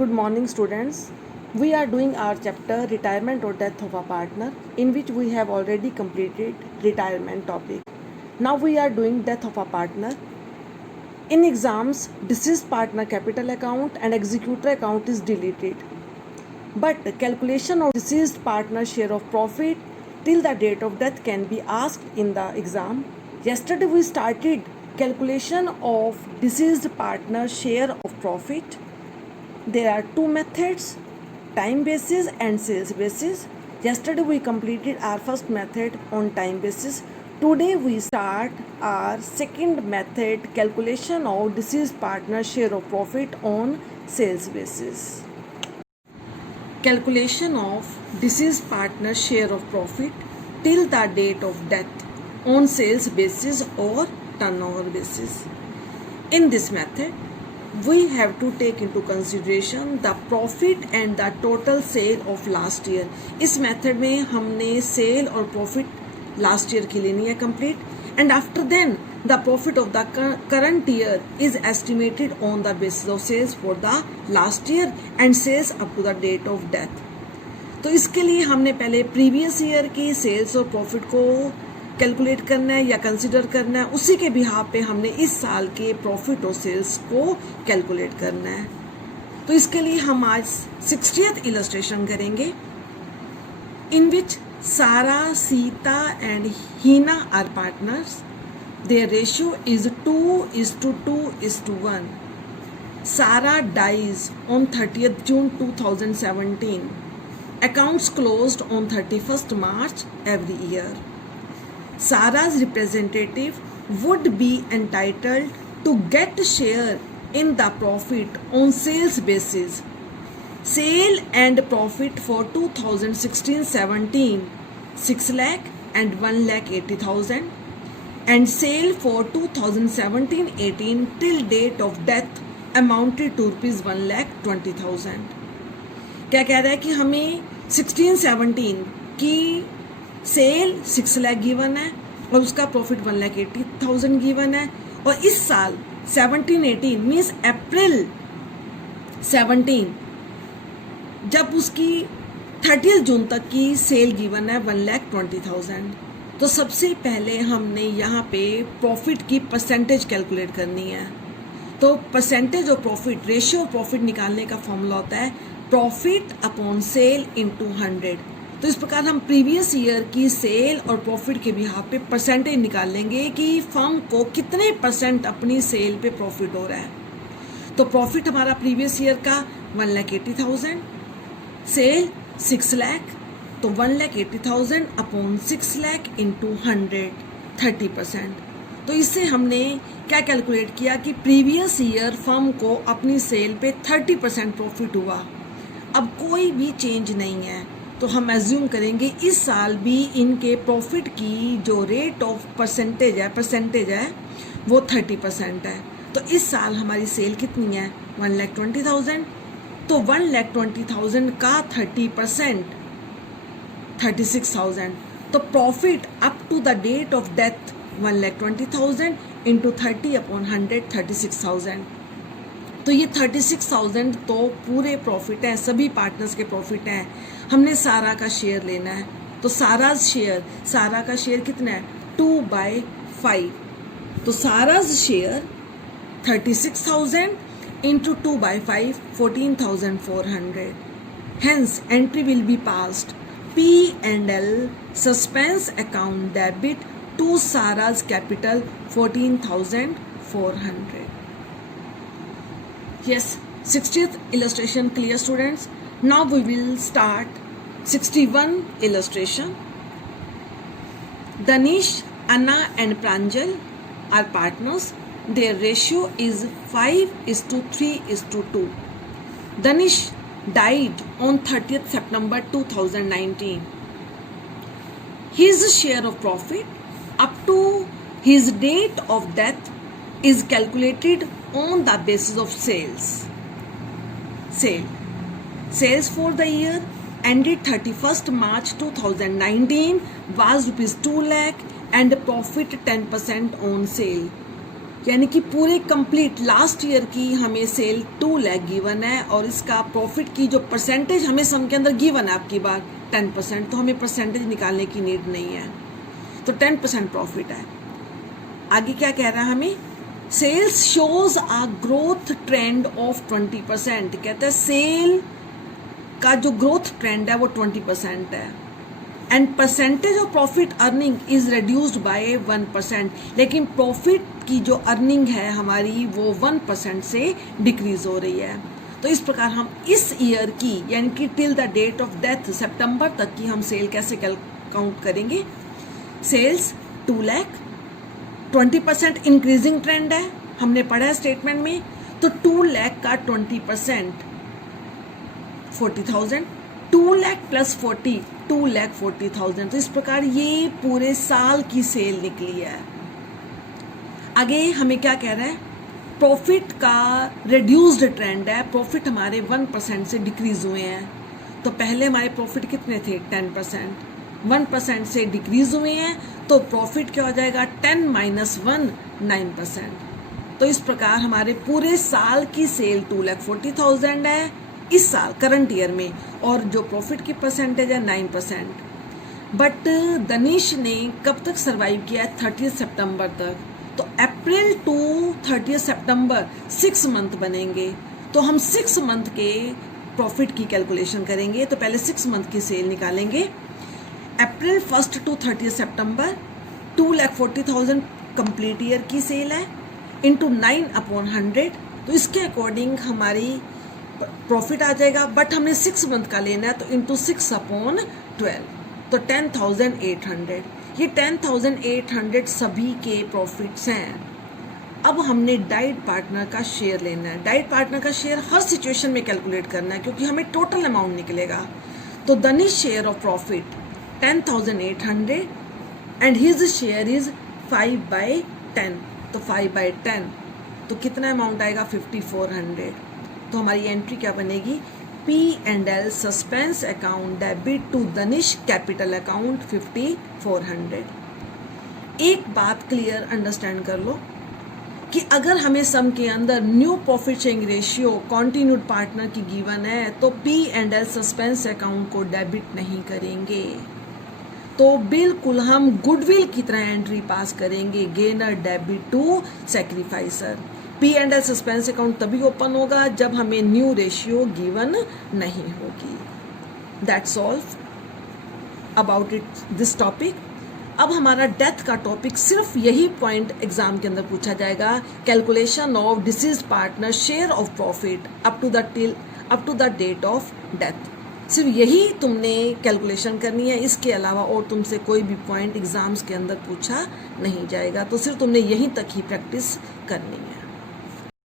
Good morning, students. We are doing our chapter Retirement or Death of a Partner, in which we have already completed retirement topic. Now we are doing Death of a Partner. In exams, deceased partner capital account and executor account is deleted. But the calculation of deceased partner share of profit till the date of death can be asked in the exam. Yesterday we started calculation of deceased partner share of profit. There are two methods, time basis and sales basis. Yesterday we completed our first method on time basis. Today we start our second method, calculation of deceased partner share of profit on sales basis. Calculation of deceased partner share of profit till the date of death on sales basis or turnover basis. In this method, we have to take into consideration the profit and the total sale of last year. इस method में हमने cell और profit last year की लेनी है complete, and after then the profit of the current year is estimated on the basis of sales for the last year and sales up to the date of death. तो इसके लिए हमने पहले previous year की sales और profit को calculate करना है या कंसिडर करना है, उसी के बिहाफ पे हमने इस साल के प्रॉफिट और सेल्स को कैलकुलेट करना है. तो इसके लिए हम आज 60th इलस्ट्रेशन करेंगे, in which Sara, Sita and Heena are partners. Their ratio is 2:2:1. Sara dies on 30th June 2017. Accounts closed on 31st March every year. Sarah's representative would be entitled to get share in the profit on sales basis. Sale and profit for 2016-17 6 lakh and 1,80,000, and sale for 2017-18 till date of death amounted to rupees 1,20,000. क्या कह रहा है कि हमें 16-17 की cell 6 lakh given है और उसका प्रॉफिट 1,80,000 गिवन है, और इस साल 17-18 मीन्स अप्रैल 17 जब उसकी 30th जून तक की सेल गिवन है 1,20,000. तो सबसे पहले हमने यहाँ पे प्रॉफिट की परसेंटेज कैलकुलेट करनी है. तो percentage of profit, ratio of profit निकालने का फॉर्मूला होता है प्रॉफिट अपॉन सेल इनटू 100. तो इस प्रकार हम प्रीवियस ईयर की सेल और प्रॉफिट के बिहाफ पे परसेंटेज निकाल लेंगे कि फर्म को कितने परसेंट अपनी सेल पे प्रॉफिट हो रहा है. तो प्रॉफिट हमारा प्रीवियस ईयर का 1,80,000, सेल 6 लाख, तो 1,80,000 अपॉन 6 लाख इंटू 100, 30%. तो इससे हमने क्या कैलकुलेट किया कि प्रीवियस ईयर फर्म को अपनी सेल पे 30% प्रॉफिट हुआ. अब कोई भी चेंज नहीं है, तो हम एज्यूम करेंगे इस साल भी इनके प्रॉफिट की जो रेट ऑफ परसेंटेज है वो 30% है. तो इस साल हमारी सेल कितनी है 1,20,000. तो 1,20,000 का 30% 36,000. तो profit up to the date of death 1,20,000 into 30 upon 100, 36,000. तो ये 36,000 तो पूरे प्रॉफिट हैं, सभी पार्टनर्स के प्रॉफिट हैं. हमने सारा का शेयर लेना है, तो सारा का शेयर कितना है 2/5. तो सारा share 36,000 into 2/5, 14,400. Hence entry will be passed P&L suspense account debit to Sarah's capital 14,400. Yes, 60th illustration clear, students. Now we will start 61 illustration. Danish, Anna and Pranjal are partners. Their ratio is 5:3:2. Danish died on 30th September 2019. His share of profit up to his date of death is calculated on the basis of sales. Sales for the year ended 31st March 2019 was rupees 2 lakh and profit 10% on sale. यानी कि पूरे complete last year की हमें cell 2 lakh given है और इसका profit की जो परसेंटेज हमें सम के अंदर गिवन है आपकी बार 10%, तो हमें परसेंटेज निकालने की नीड नहीं है, तो 10% प्रॉफिट है। आगे क्या कह रहा है हमें, sales shows a growth trend of 20%। कहते हैं सेल का जो ग्रोथ ट्रेंड है वो 20% है and percentage of profit earning is reduced by 1%, लेकिन प्रॉफिट की जो अर्निंग है हमारी वो 1% से डिक्रीज हो रही है। तो इस प्रकार हम इस ईयर की यानी कि till the date of death सितंबर तक की हम सेल कैसे काउंट करेंगे। सेल्स 2 लाख, 20% इंक्रीजिंग ट्रेंड है, हमने पढ़ा है स्टेटमेंट में, तो 2 लाख का 20% 40,000, 2 लाख प्लस 40 2,40,000। तो इस प्रकार ये पूरे साल की सेल निकली है। आगे हमें क्या कह रहा है, प्रॉफिट का रिड्यूस्ड ट्रेंड है, प्रॉफिट हमारे 1% से डिक्रीज हुए हैं। तो पहले हमारे प्रॉफिट कितने थे 10%, 1% से डिक्रीज हुए हैं, तो प्रॉफिट क्या हो जाएगा 10 माइनस 1 9%। तो इस प्रकार हमारे पूरे साल की सेल 2,40,000 है इस साल करंट ईयर में, और जो प्रॉफिट की परसेंटेज है 9%। बट दनिश ने कब तक सरवाइव किया है 30 सितंबर तक, तो अप्रैल टू 30 सितंबर 6 मंथ बनेंगे। तो हम 6 मंथ के प्रॉफिट की कैलकुलेशन करेंगे। तो पहले 6 मंथ की सेल निकालेंगे। अप्रैल 1 टू 30 सितंबर 2,40,000 कंप्लीट ईयर की सेल है, इंटू 9/100। तो इसके अकॉर्डिंग हमारी प्रॉफिट आ जाएगा, बट हमने 6 मंथ का लेना है, तो इंटू 6/12, तो 10,800। ये 10,800 सभी के प्रॉफिट्स हैं। अब हमने डाइट पार्टनर का शेयर लेना है। डाइट पार्टनर का शेयर हर सिचुएशन में कैलकुलेट करना है क्योंकि हमें टोटल अमाउंट निकलेगा। तो Danish share of profit 10,800 and his share is 5/10, तो 5/10 तो कितना अमाउंट आएगा 5,400। तो हमारी एंट्री क्या बनेगी, P&L suspense account debit to Danish capital account 5,400। एक बात क्लियर अंडरस्टैंड कर लो कि अगर हमें सम के अंदर new profit sharing ratio continued partner की गिवन है तो P&L सस्पेंस अकाउंट को डेबिट नहीं करेंगे, तो बिल्कुल हम गुडविल की तरह एंट्री पास करेंगे, gainer debit to sacrificer. P&L suspense account तभी ओपन होगा जब हमें न्यू रेशियो गिवन नहीं होगी। That's all about it this topic. अब हमारा डेथ का टॉपिक सिर्फ यही पॉइंट एग्जाम के अंदर पूछा जाएगा, calculation of deceased partner share of profit up to the date of death. सिर्फ यही तुमने कैलकुलेशन करनी है, इसके अलावा और तुमसे कोई भी पॉइंट एग्जाम्स के अंदर पूछा नहीं जाएगा। तो सिर्फ तुमने यहीं तक ही प्रैक्टिस करनी है।